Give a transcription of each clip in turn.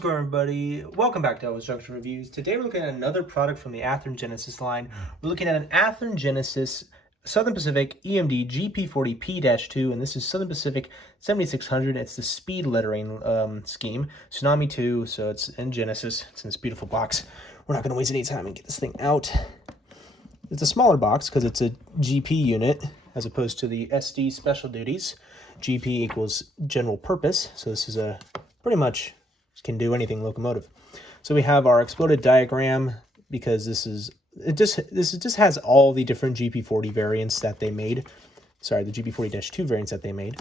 it going, everybody? Welcome back to Elvis Junction Reviews. Today we're looking at another product from the Athearn Genesis line. We're looking at an Athearn Genesis Southern Pacific EMD GP40P-2, and this is Southern Pacific 7600. It's the speed lettering scheme. Tsunami 2, so it's in Genesis. It's in this beautiful box. We're not going to waste any time and get this thing out. It's a smaller box because it's a GP unit as opposed to the SD special duties. GP equals general purpose, so this is a pretty much can do anything locomotive. So we have our exploded diagram because this just has all the different GP40 variants that they made. Sorry, the GP40-2 variants that they made.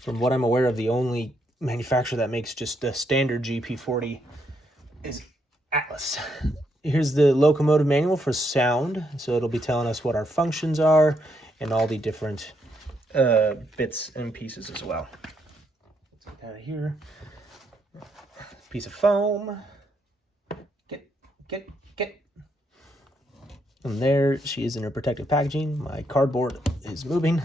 From what I'm aware of, the only manufacturer that makes just a standard GP40 is Atlas. Here's the locomotive manual for sound, so it'll be telling us what our functions are and all the different bits and pieces as well. Let's get that here. Piece of foam. Get. And there she is in her protective packaging. My cardboard is moving.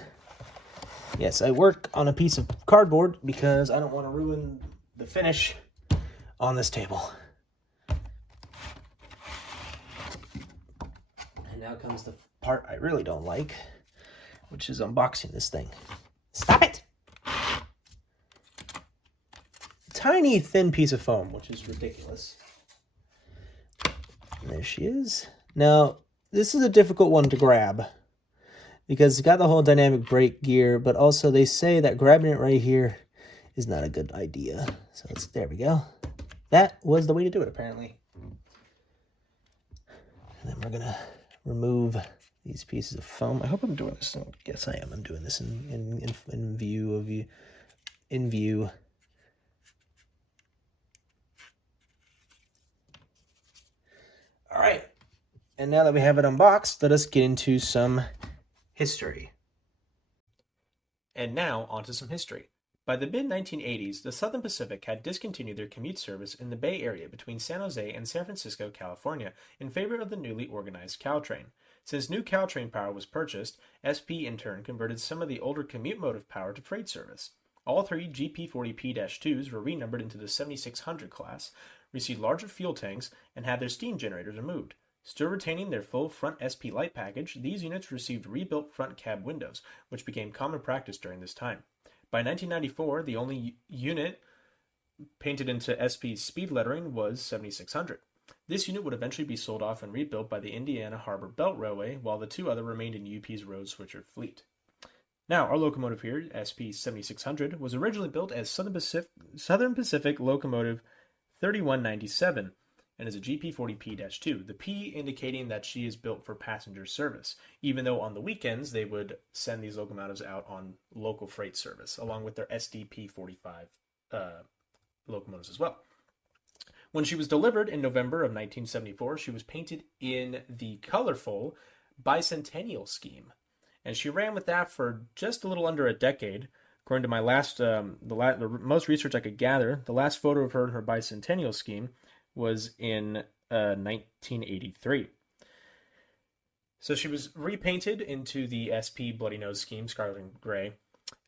Yes, I work on a piece of cardboard because I don't want to ruin the finish on this table. And now comes the part I really don't like, which is unboxing this thing. Stop it! Tiny, thin piece of foam, which is ridiculous. And there she is. Now, this is a difficult one to grab because it's got the whole dynamic brake gear, but also they say that grabbing it right here is not a good idea. So there we go. That was the way to do it, apparently. And then we're gonna remove these pieces of foam. I hope I'm doing this. Yes, I am. I'm doing this in view. All right, and now that we have it unboxed, let us get into some history. And now, onto some history. By the mid-1980s, the Southern Pacific had discontinued their commute service in the Bay Area between San Jose and San Francisco, California, in favor of the newly organized Caltrain. Since new Caltrain power was purchased, SP in turn converted some of the older commute motive power to freight service. All three GP40P-2s were renumbered into the 7600 class, received larger fuel tanks, and had their steam generators removed. Still retaining their full front SP light package, these units received rebuilt front cab windows, which became common practice during this time. By 1994, the only unit painted into SP's speed lettering was 7600. This unit would eventually be sold off and rebuilt by the Indiana Harbor Belt Railway, while the two other remained in UP's road switcher fleet. Now, our locomotive here, SP 7600, was originally built as Southern Pacific Locomotive 3197 and is a GP40P-2, the P indicating that she is built for passenger service, even though on the weekends they would send these locomotives out on local freight service, along with their SDP-45 locomotives as well. When she was delivered in November of 1974, she was painted in the colorful bicentennial scheme, and she ran with that for just a little under a decade. According to my the most research I could gather, the last photo of her in her bicentennial scheme was in 1983. So she was repainted into the SP Bloody Nose scheme, scarlet and gray,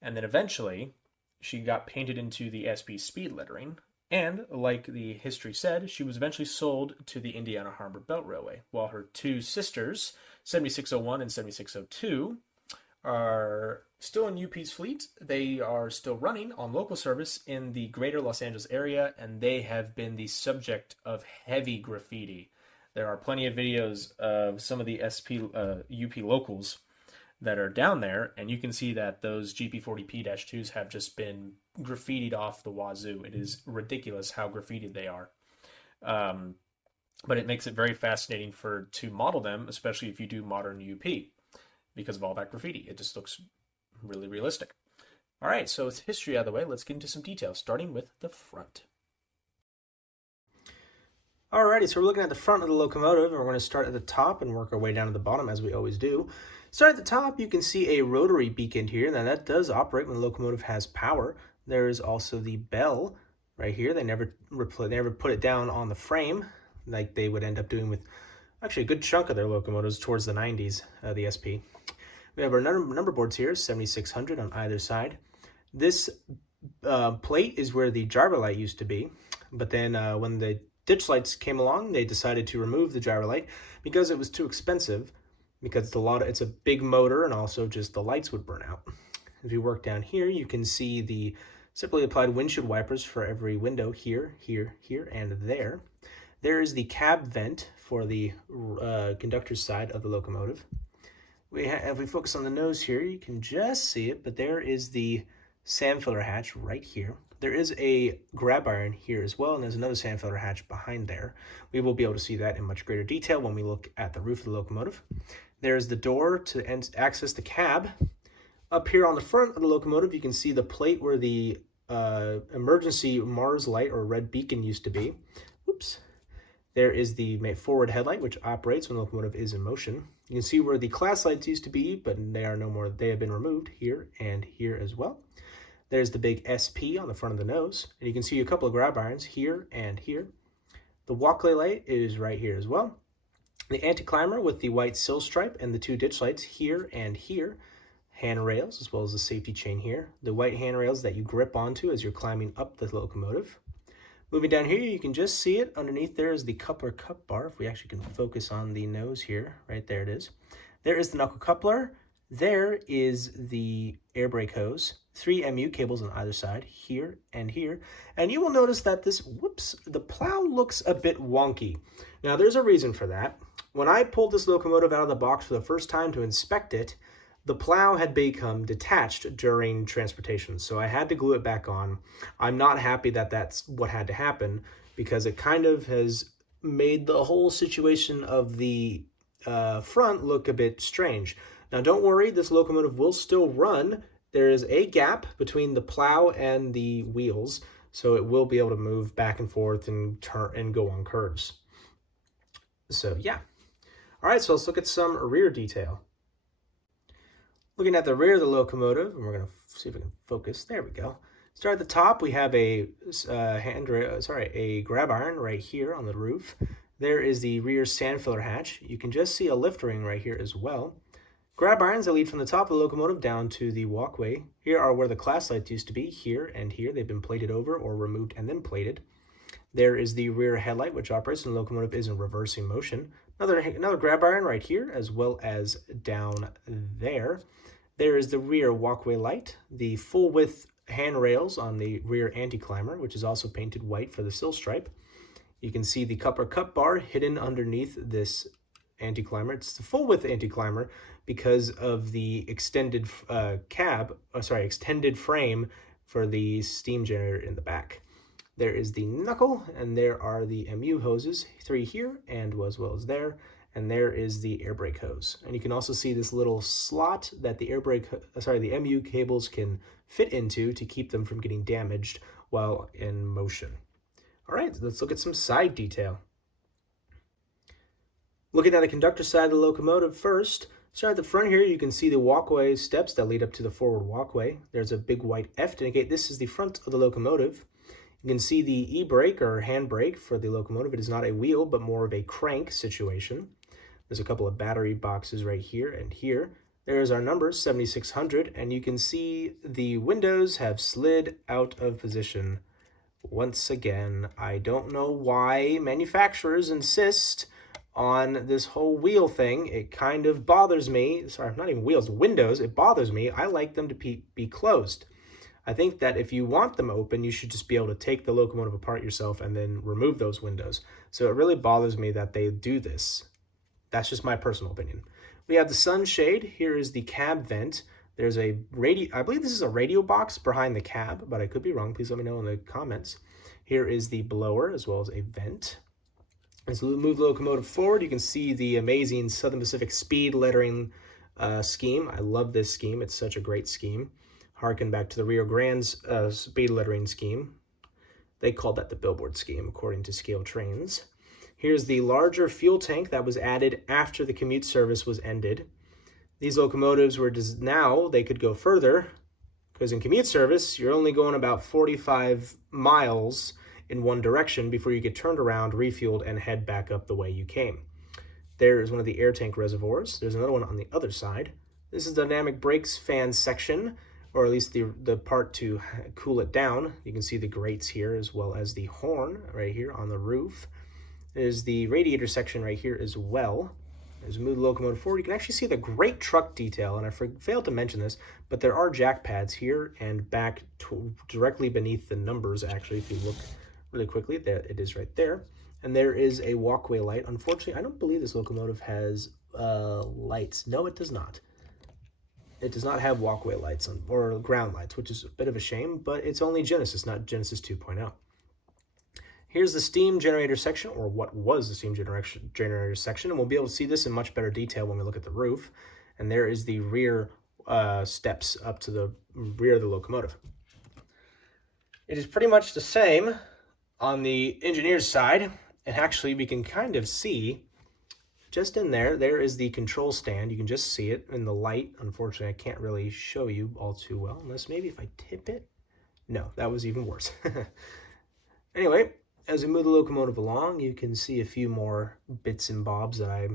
and then eventually she got painted into the SP speed lettering, and like the history said, she was eventually sold to the Indiana Harbor Belt Railway, while her two sisters, 7601 and 7602, are still in UP's fleet. They are still running on local service in the greater Los Angeles area, and they have been the subject of heavy graffiti. There are plenty of videos of some of the UP locals that are down there, and you can see that those GP40P-2s have just been graffitied off the wazoo. It is ridiculous how graffitied they are. But it makes it very fascinating to model them, especially if you do modern UP. Because of all that graffiti. It just looks really realistic. All right, so with history out of the way, let's get into some details, starting with the front. Alrighty, so we're looking at the front of the locomotive, and we're going to start at the top and work our way down to the bottom, as we always do. Start at the top, you can see a rotary beacon here. Now, that does operate when the locomotive has power. There is also the bell right here. They never put it down on the frame, like they would end up doing with actually a good chunk of their locomotives towards the 90s, the SP. We have our number boards here, 7600 on either side. This plate is where the driver light used to be. But then when the ditch lights came along, they decided to remove the gyro light because it was too expensive, because it's a big motor, and also just the lights would burn out. If you work down here, you can see the simply applied windshield wipers for every window here, here, here, and there. There is the cab vent for the conductor's side of the locomotive. If we focus on the nose here, you can just see it, but there is the sand filter hatch right here. There is a grab iron here as well, and there's another sand filter hatch behind there. We will be able to see that in much greater detail when we look at the roof of the locomotive. There's the door to access the cab. Up here on the front of the locomotive, you can see the plate where the emergency Mars light or red beacon used to be. Oops. There is the forward headlight, which operates when the locomotive is in motion. You can see where the class lights used to be, but they are no more. They have been removed here and here as well. There's the big SP on the front of the nose, and you can see a couple of grab irons here and here. The walkway light is right here as well. The anti-climber with the white sill stripe and the two ditch lights here and here. Handrails, as well as the safety chain here. The white handrails that you grip onto as you're climbing up the locomotive. Moving down here, you can just see it. Underneath there is the coupler cup bar. If we actually can focus on the nose here, right there it is. There is the knuckle coupler. There is the air brake hose. 3 MU cables on either side, here and here. And you will notice that the plow looks a bit wonky. Now, there's a reason for that. When I pulled this locomotive out of the box for the first time to inspect it, the plow had become detached during transportation, so I had to glue it back on. I'm not happy that that's what had to happen, because it kind of has made the whole situation of the front look a bit strange. Now, don't worry, this locomotive will still run. There is a gap between the plow and the wheels, so it will be able to move back and forth and turn and go on curves. So, yeah. All right, so let's look at some rear detail. Looking at the rear of the locomotive, and we're going to see if we can focus. There we go. Start at the top, we have a grab iron right here on the roof. There is the rear sand filler hatch. You can just see a lift ring right here as well. Grab irons that lead from the top of the locomotive down to the walkway. Here are where the class lights used to be, here and here. They've been plated over or removed and then plated. There is the rear headlight, which operates when the locomotive is in reversing motion. Another grab iron right here, as well as down there. There is the rear walkway light, the full width handrails on the rear anti-climber, which is also painted white for the sill stripe. You can see the coupler cup bar hidden underneath this anti-climber. It's the full width anti-climber because of the extended extended frame for the steam generator in the back. There is the knuckle, and there are the MU hoses, 3 here and as well as there. And there is the air brake hose. And you can also see this little slot that the the MU cables can fit into to keep them from getting damaged while in motion. All right, let's look at some side detail. Looking at the conductor side of the locomotive first, start at the front here, you can see the walkway steps that lead up to the forward walkway. There's a big white F to indicate this is the front of the locomotive. You can see the e-brake or hand brake for the locomotive. It is not a wheel, but more of a crank situation. There's a couple of battery boxes right here and here. There's our number, 7600, and you can see the windows have slid out of position. Once again, I don't know why manufacturers insist on this whole wheel thing. It kind of bothers me. Sorry, not even wheels, windows. It bothers me. I like them to be closed. I think that if you want them open, you should just be able to take the locomotive apart yourself and then remove those windows. So it really bothers me that they do this. That's just my personal opinion. We have the sunshade. Here is the cab vent. There's a radio. I believe this is a radio box behind the cab, but I could be wrong. Please let me know in the comments. Here is the blower as well as a vent. As we move the locomotive forward, you can see the amazing Southern Pacific speed lettering scheme. I love this scheme. It's such a great scheme. Harken back to the Rio Grande's speed lettering scheme. They called that the billboard scheme, according to Scale Trains. Here's the larger fuel tank that was added after the commute service was ended. These locomotives were now they could go further, because in commute service, you're only going about 45 miles in one direction before you get turned around, refueled, and head back up the way you came. There is one of the air tank reservoirs. There's another one on the other side. This is the dynamic brakes fan section, or at least the part to cool it down. You can see the grates here, as well as the horn right here on the roof. There's the radiator section right here as well. As we move the locomotive forward, you can actually see the great truck detail, and I failed to mention this, but there are jack pads here and back directly beneath the numbers, actually, if you look really quickly. There it is right there. And there is a walkway light. Unfortunately, I don't believe this locomotive has lights. No, it does not. It does not have walkway lights or ground lights, which is a bit of a shame, but it's only Genesis, not Genesis 2.0. Here's the steam generator section, or what was the steam generator section, and we'll be able to see this in much better detail when we look at the roof. And there is the rear steps up to the rear of the locomotive. It is pretty much the same on the engineer's side, and actually we can kind of see just in there is the control stand. You can just see it in the light. Unfortunately, I can't really show you all too well, unless maybe if I tip it. No, that was even worse. Anyway, as we move the locomotive along, you can see a few more bits and bobs that I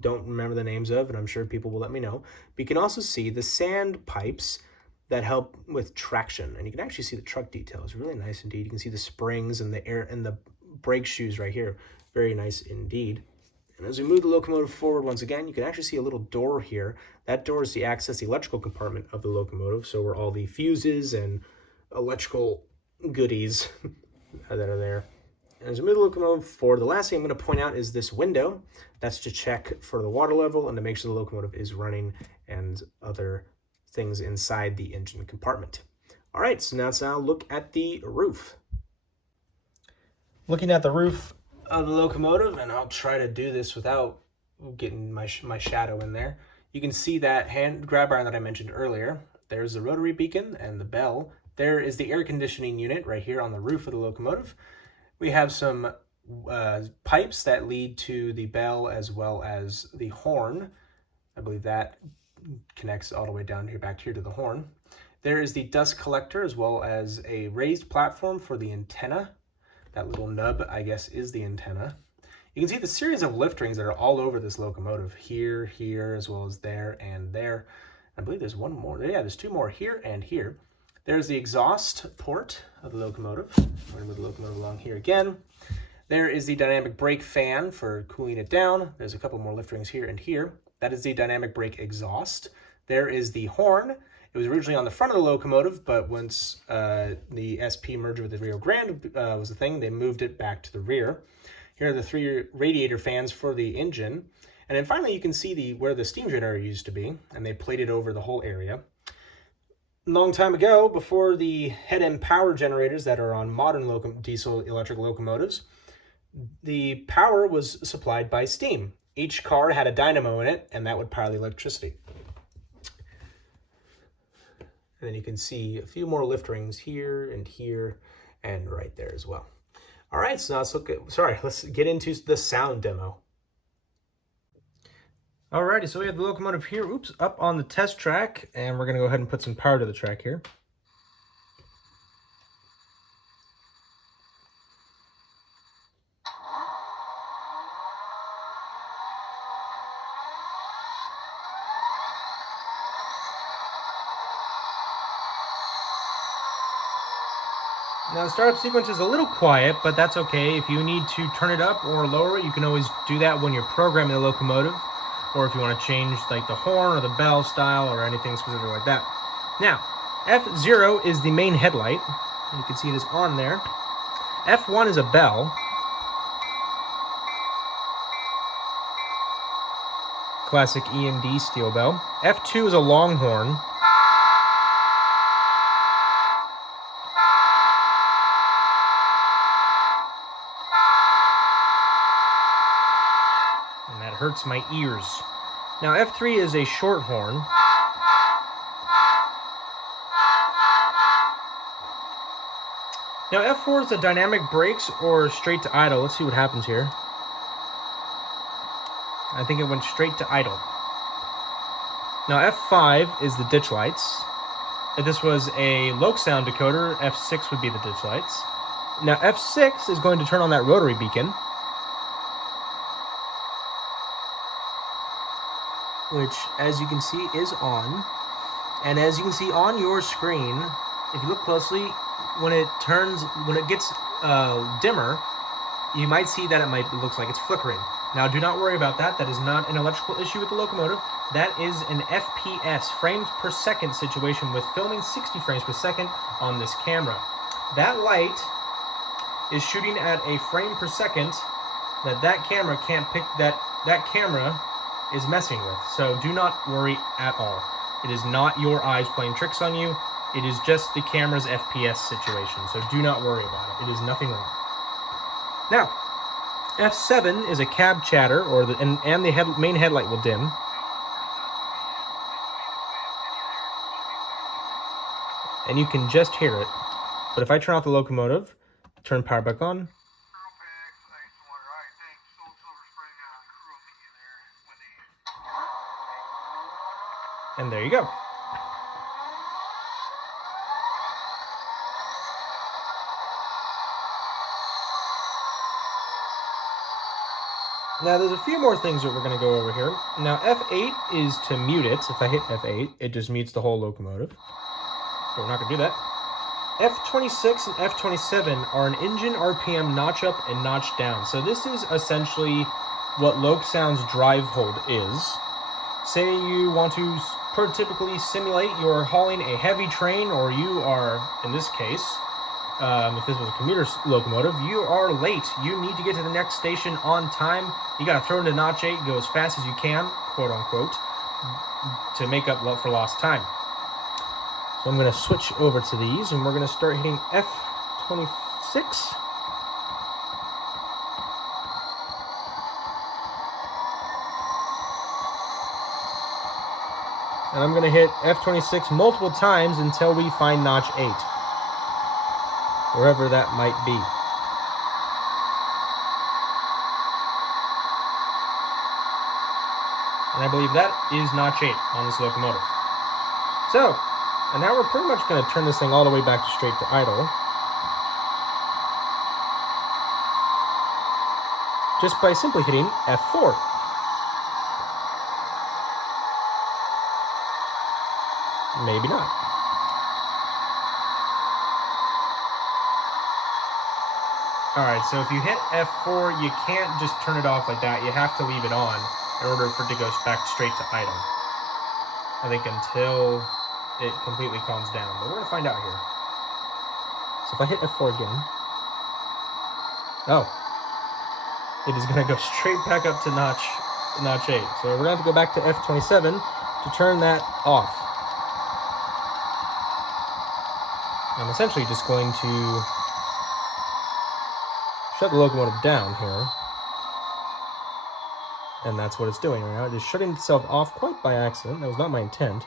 don't remember the names of, and I'm sure people will let me know. But you can also see the sand pipes that help with traction, and you can actually see the truck detail. It's really nice indeed. You can see the springs and the air and the brake shoes right here. Very nice indeed. And as we move the locomotive forward once again, you can actually see a little door here. That door is to access the electrical compartment of the locomotive, so where all the fuses and electrical goodies that are there. And as we move the locomotive forward, the last thing I'm going to point out is this window. That's to check for the water level and to make sure the locomotive is running and other things inside the engine compartment. All right, so now let's look at the roof. Looking at the roof of the locomotive, and I'll try to do this without getting my shadow in there. You can see that hand grab iron that I mentioned earlier. There's the rotary beacon and the bell. There is the air conditioning unit right here on the roof of the locomotive. We have some pipes that lead to the bell as well as the horn. I believe that connects all the way down here, back here to the horn. There is the dust collector as well as a raised platform for the antenna. That little nub, I guess, is the antenna. You can see the series of lift rings that are all over this locomotive. Here, here, as well as there and there. I believe there's one more. Yeah, there's two more here and here. There's the exhaust port of the locomotive. We're going to move the locomotive along here again. There is the dynamic brake fan for cooling it down. There's a couple more lift rings here and here. That is the dynamic brake exhaust. There is the horn. It was originally on the front of the locomotive, but once the SP merged with the Rio Grande was the thing, they moved it back to the rear. Here are the three radiator fans for the engine. And then finally, you can see where the steam generator used to be, and they plated over the whole area. Long time ago, before the head-end power generators that are on modern diesel electric locomotives, the power was supplied by steam. Each car had a dynamo in it, and that would power the electricity. And then you can see a few more lift rings here and right there as well. All right, so now let's get into the sound demo. Alrighty, so we have the locomotive here, up on the test track, and we're going to go ahead and put some power to the track here. Now the startup sequence is a little quiet, but that's okay. If you need to turn it up or lower it, you can always do that when you're programming the locomotive, or if you want to change like the horn or the bell style or anything specific like that. Now, F0 is the main headlight. You can see it is on there. F1 is a bell. Classic EMD steel bell. F2 is a longhorn. And that hurts my ears. Now F3 is a short horn. Now F4 is the dynamic brakes or straight to idle. Let's see what happens here. I think it went straight to idle. Now F5 is the ditch lights. If this was a low sound decoder, F6 would be the ditch lights. Now F6 is going to turn on that rotary beacon, which, as you can see, is on. And as you can see on your screen, if you look closely, when it gets dimmer, you might see that it looks like it's flickering. Now, do not worry about that. That is not an electrical issue with the locomotive. That is an FPS, frames per second situation with filming 60 frames per second on this camera. That light is shooting at a frame per second that camera can't pick, that camera is messing with. So do not worry at all. It is not your eyes playing tricks on you. It is just the camera's FPS situation. So do not worry about it. It is nothing wrong. Now, F7 is a cab chatter, and the main headlight will dim. And you can just hear it. But if I turn off the locomotive, turn power back on. And there you go. Now, there's a few more things that we're going to go over here. Now, F8 is to mute it. If I hit F8, it just mutes the whole locomotive. So we're not going to do that. F26 and F27 are an engine RPM notch up and notch down. So this is essentially what LokSound's drive hold is. Say you want to prototypically simulate you're hauling a heavy train, or you are, in this case, if this was a commuter locomotive, you are late. You need to get to the next station on time. You got to throw into notch 8, go as fast as you can, quote unquote, to make up for lost time. So I'm going to switch over to these, and we're going to start hitting F26. And I'm going to hit F26 multiple times until we find notch 8. Wherever that might be. And I believe that is notch 8 on this locomotive. So, and now we're pretty much going to turn this thing all the way back to straight to idle. Just by simply hitting F4. Maybe not. Alright, so if you hit F4, you can't just turn it off like that. You have to leave it on in order for it to go back straight to idle. I think until it completely calms down. But we're going to find out here. So if I hit F4 again. Oh. It is going to go straight back up to notch 8. So we're going to have to go back to F27 to turn that off. I'm essentially just going to shut the locomotive down here. And that's what it's doing right now. It is shutting itself off quite by accident. That was not my intent.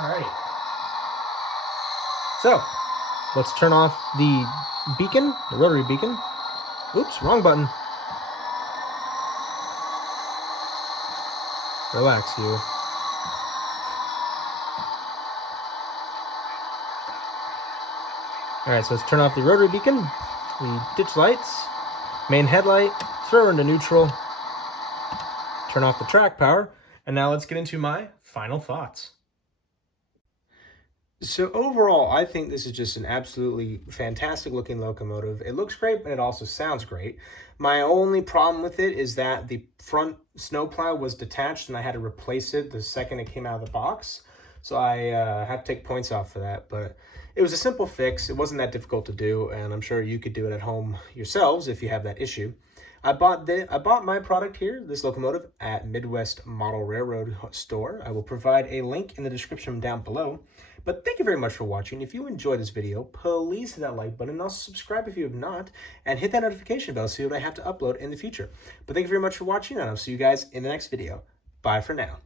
Alright. So, let's turn off the beacon, the rotary beacon. Oops, wrong button. Relax, you. Alright, so let's turn off the rotary beacon, the ditch lights, main headlight, throw into neutral, turn off the track power, and now let's get into my final thoughts. So overall, I think this is just an absolutely fantastic looking locomotive. It looks great, but it also sounds great. My only problem with it is that the front snowplow was detached and I had to replace it the second it came out of the box. So I had to take points off for that, but it was a simple fix. It wasn't that difficult to do, and I'm sure you could do it at home yourselves if you have that issue. I bought my product here, this locomotive, at Midwest Model Railroad store. I will provide a link in the description down below. But thank you very much for watching. If you enjoyed this video, please hit that like button and also subscribe if you have not, and hit that notification bell to see what I have to upload in the future. But thank you very much for watching, and I'll see you guys in the next video. Bye for now.